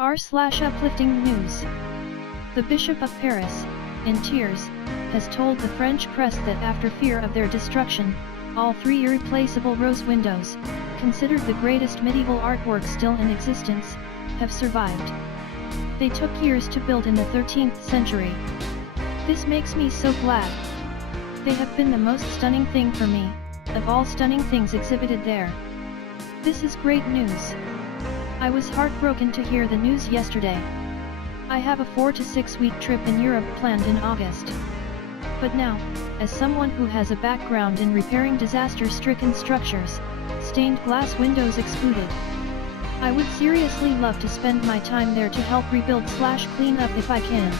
r/uplifting news. The Bishop of Paris, in tears, has told the French press that after fear of their destruction, all three irreplaceable rose windows, considered the greatest medieval artwork still in existence, have survived. They took years to build in the 13th century. This makes me so glad. They have been the most stunning thing for me, of all stunning things exhibited there. This is great news. I was heartbroken to hear the news yesterday. I have a 4 to 6 week trip in Europe planned in August. But now, as someone who has a background in repairing disaster-stricken structures, stained glass windows excluded, I would seriously love to spend my time there to help rebuild/clean up if I can.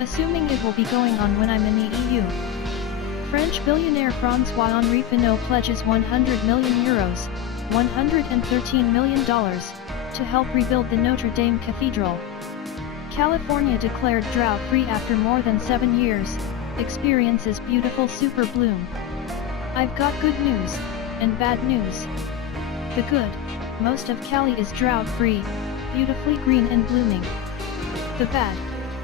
Assuming it will be going on when I'm in the EU. French billionaire François-Henri Pinault pledges €100 million, $113 million, to help rebuild the Notre Dame Cathedral. California declared drought-free after more than 7 years, experiences beautiful super bloom. I've got good news, and bad news. The good, most of Cali is drought-free, beautifully green and blooming. The bad,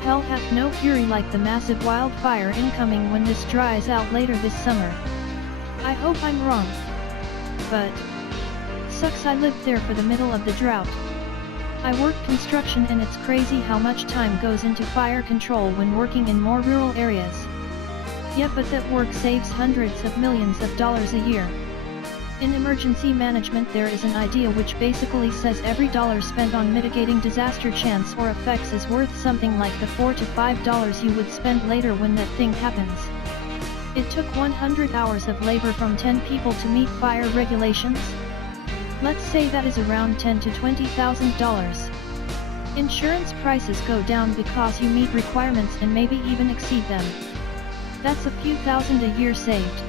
hell hath no fury like the massive wildfire incoming when this dries out later this summer. I hope I'm wrong. But sucks I lived there for the middle of the drought. I worked construction and it's crazy how much time goes into fire control when working in more rural areas. Yeah, but that work saves hundreds of millions of dollars a year. In emergency management there is an idea which basically says every dollar spent on mitigating disaster chance or effects is worth something like the $4 to $5 you would spend later when that thing happens. It took 100 hours of labor from 10 people to meet fire regulations. Let's say that is around $10,000 to $20,000. Insurance prices go down because you meet requirements and maybe even exceed them. That's a few thousand a year saved.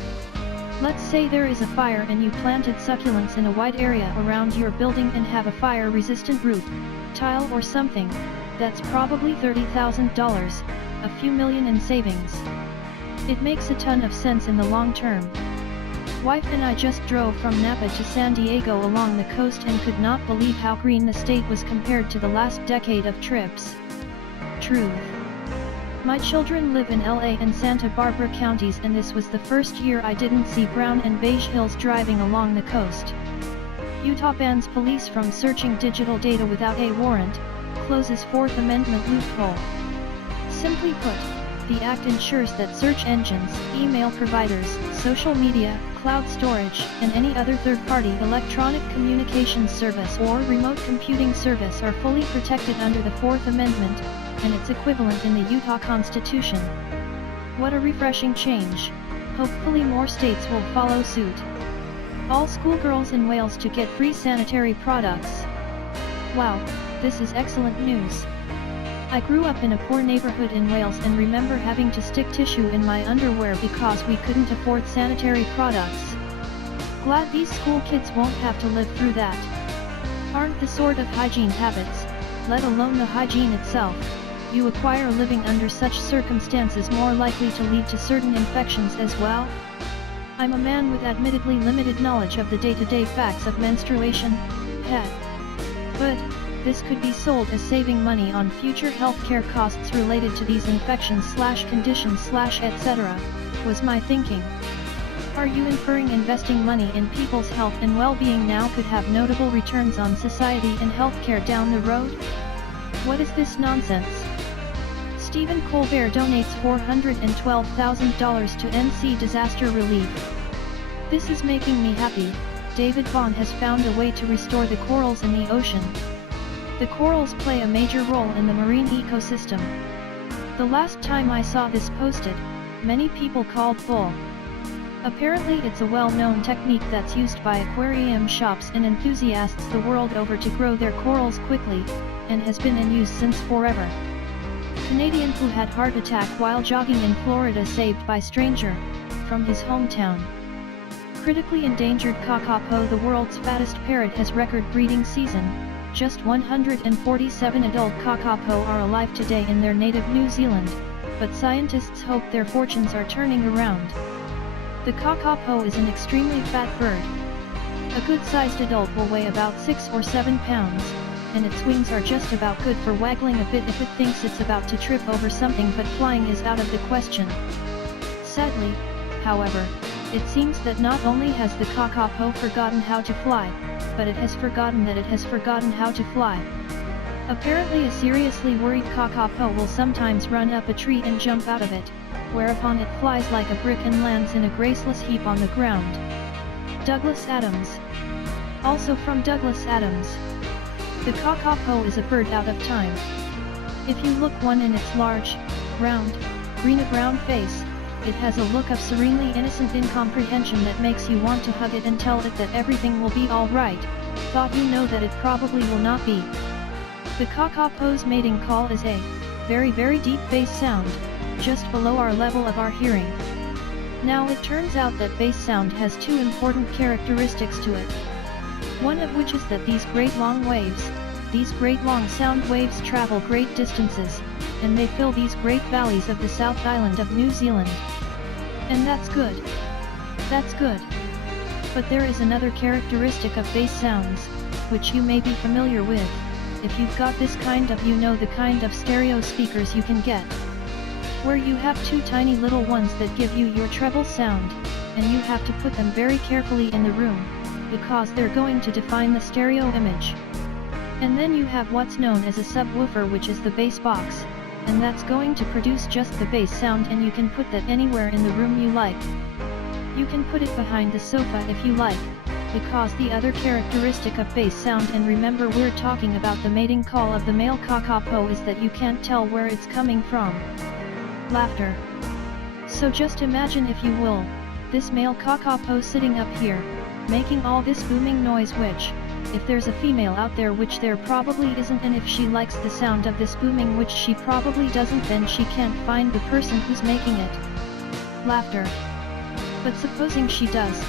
Let's say there is a fire and you planted succulents in a wide area around your building and have a fire-resistant roof, tile or something. That's probably $30,000, a few million in savings. It makes a ton of sense in the long term. Wife and I just drove from Napa to San Diego along the coast and could not believe how green the state was compared to the last decade of trips. Truth. My children live in LA and Santa Barbara counties and this was the first year I didn't see brown and beige hills driving along the coast. Utah bans police from searching digital data without a warrant, closes Fourth Amendment loophole. Simply put, the act ensures that search engines, email providers, social media, cloud storage, and any other third-party electronic communications service or remote computing service are fully protected under the Fourth Amendment, and its equivalent in the Utah Constitution. What a refreshing change. Hopefully more states will follow suit. All schoolgirls in Wales to get free sanitary products. Wow, this is excellent news. I grew up in a poor neighborhood in Wales and remember having to stick tissue in my underwear because we couldn't afford sanitary products. Glad these school kids won't have to live through that. Aren't the sort of hygiene habits, let alone the hygiene itself, you acquire living under such circumstances more likely to lead to certain infections as well? I'm a man with admittedly limited knowledge of the day-to-day facts of menstruation, but this could be sold as saving money on future healthcare costs related to these infections/conditions/etc., was my thinking. Are you inferring investing money in people's health and well-being now could have notable returns on society and healthcare down the road? What is this nonsense? Stephen Colbert donates $412,000 to NC disaster relief. This is making me happy. David Vaughn has found a way to restore the corals in the ocean. The corals play a major role in the marine ecosystem. The last time I saw this posted, many people called bull. Apparently it's a well-known technique that's used by aquarium shops and enthusiasts the world over to grow their corals quickly, and has been in use since forever. Canadian who had heart attack while jogging in Florida saved by stranger, from his hometown. Critically endangered kakapo, the world's fattest parrot, has record breeding season. Just 147 adult kakapo are alive today in their native New Zealand, but scientists hope their fortunes are turning around. The kakapo is an extremely fat bird. A good-sized adult will weigh about 6 or 7 pounds, and its wings are just about good for waggling a bit if it thinks it's about to trip over something, but flying is out of the question. Sadly, however, it seems that not only has the kakapo forgotten how to fly, but it has forgotten that it has forgotten how to fly. Apparently a seriously worried kakapo will sometimes run up a tree and jump out of it, whereupon it flies like a brick and lands in a graceless heap on the ground. Douglas Adams. Also from Douglas Adams. The kakapo is a bird out of time. If you look one in its large, round, green-brown face, it has a look of serenely innocent incomprehension that makes you want to hug it and tell it that everything will be alright, thought you know that it probably will not be. The kakapo's mating call is a very deep bass sound, just below our level of our hearing. Now it turns out that bass sound has two important characteristics to it. One of which is that these great long sound waves travel great distances, and they fill these great valleys of the South Island of New Zealand. And that's good. That's good. But there is another characteristic of bass sounds, which you may be familiar with. If you've got this kind of, you know the kind of stereo speakers you can get, where you have two tiny little ones that give you your treble sound, and you have to put them very carefully in the room, because they're going to define the stereo image. And then you have what's known as a subwoofer, which is the bass box, and that's going to produce just the bass sound, and you can put that anywhere in the room you like. You can put it behind the sofa if you like, because the other characteristic of bass sound, and remember we're talking about the mating call of the male kakapo, is that you can't tell where it's coming from. Laughter. So just imagine, if you will, this male kakapo sitting up here, making all this booming noise, which, if there's a female out there, which there probably isn't, and if she likes the sound of this booming, which she probably doesn't, then she can't find the person who's making it. Laughter. But supposing she does,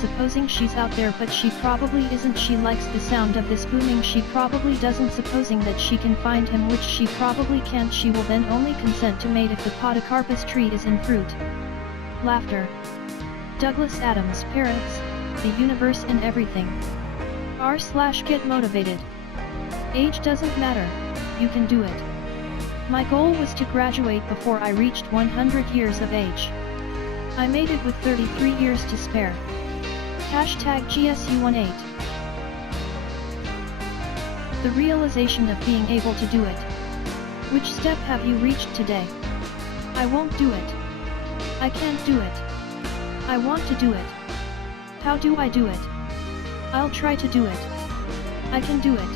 supposing she's out there but she probably isn't, she likes the sound of this booming, she probably doesn't, supposing that she can find him, which she probably can't, she will then only consent to mate if the podocarpus tree is in fruit. Laughter. Douglas Adams. Parrots, the universe and everything. r/get motivated. Age doesn't matter, you can do it. My goal was to graduate before I reached 100 years of age. I made it with 33 years to spare. #GSU18. The realization of being able to do it. Which step have you reached today? I won't do it. I can't do it. I want to do it. How do I do it? I'll try to do it. I can do it.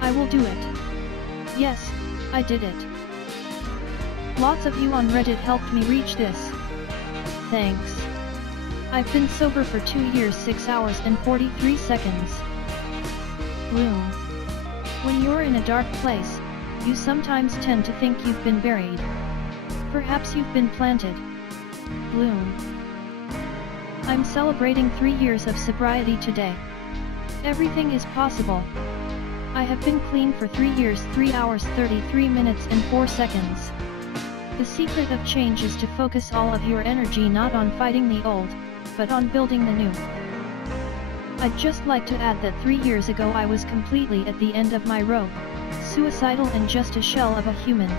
I will do it. Yes, I did it. Lots of you on Reddit helped me reach this. Thanks. I've been sober for 2 years, 6 hours and 43 seconds. Bloom. When you're in a dark place, you sometimes tend to think you've been buried. Perhaps you've been planted. Bloom. I'm celebrating 3 years of sobriety today. Everything is possible. I have been clean for 3 years, 3 hours, 33 minutes and 4 seconds. The secret of change is to focus all of your energy not on fighting the old, but on building the new. I'd just like to add that 3 years ago I was completely at the end of my rope, suicidal and just a shell of a human.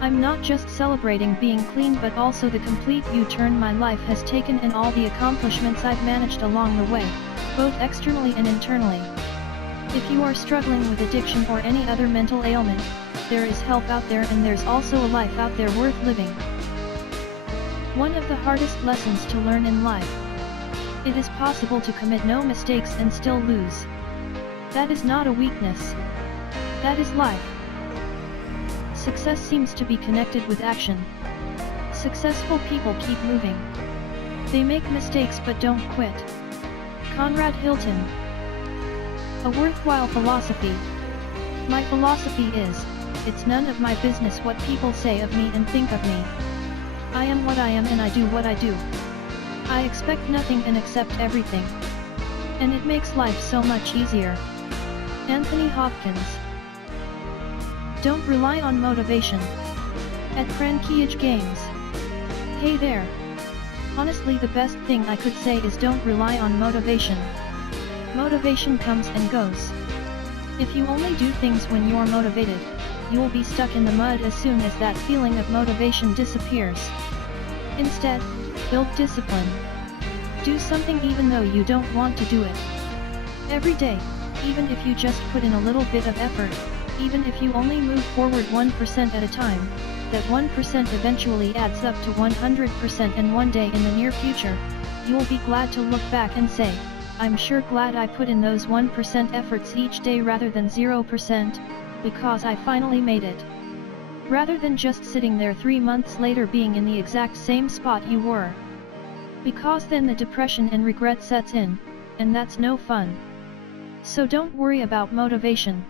I'm not just celebrating being clean, but also the complete U-turn my life has taken and all the accomplishments I've managed along the way, both externally and internally. If you are struggling with addiction or any other mental ailment, there is help out there, and there's also a life out there worth living. One of the hardest lessons to learn in life. It is possible to commit no mistakes and still lose. That is not a weakness. That is life. Success seems to be connected with action. Successful people keep moving. They make mistakes but don't quit. Conrad Hilton. A worthwhile philosophy. My philosophy is, it's none of my business what people say of me and think of me. I am what I am and I do what I do. I expect nothing and accept everything. And it makes life so much easier. Anthony Hopkins. Don't rely on motivation. At Crankiage Games. Hey there. Honestly, the best thing I could say is don't rely on motivation. Motivation comes and goes. If you only do things when you're motivated, you will be stuck in the mud as soon as that feeling of motivation disappears. Instead, build discipline. Do something even though you don't want to do it. Every day, even if you just put in a little bit of effort, even if you only move forward 1% at a time, that 1% eventually adds up to 100%, and one day in the near future, you'll be glad to look back and say, I'm sure glad I put in those 1% efforts each day rather than 0%, because I finally made it. Rather than just sitting there 3 months later being in the exact same spot you were. Because then the depression and regret sets in, and that's no fun. So don't worry about motivation.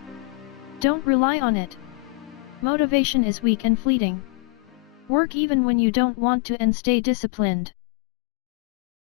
Don't rely on it. Motivation is weak and fleeting. Work even when you don't want to and stay disciplined.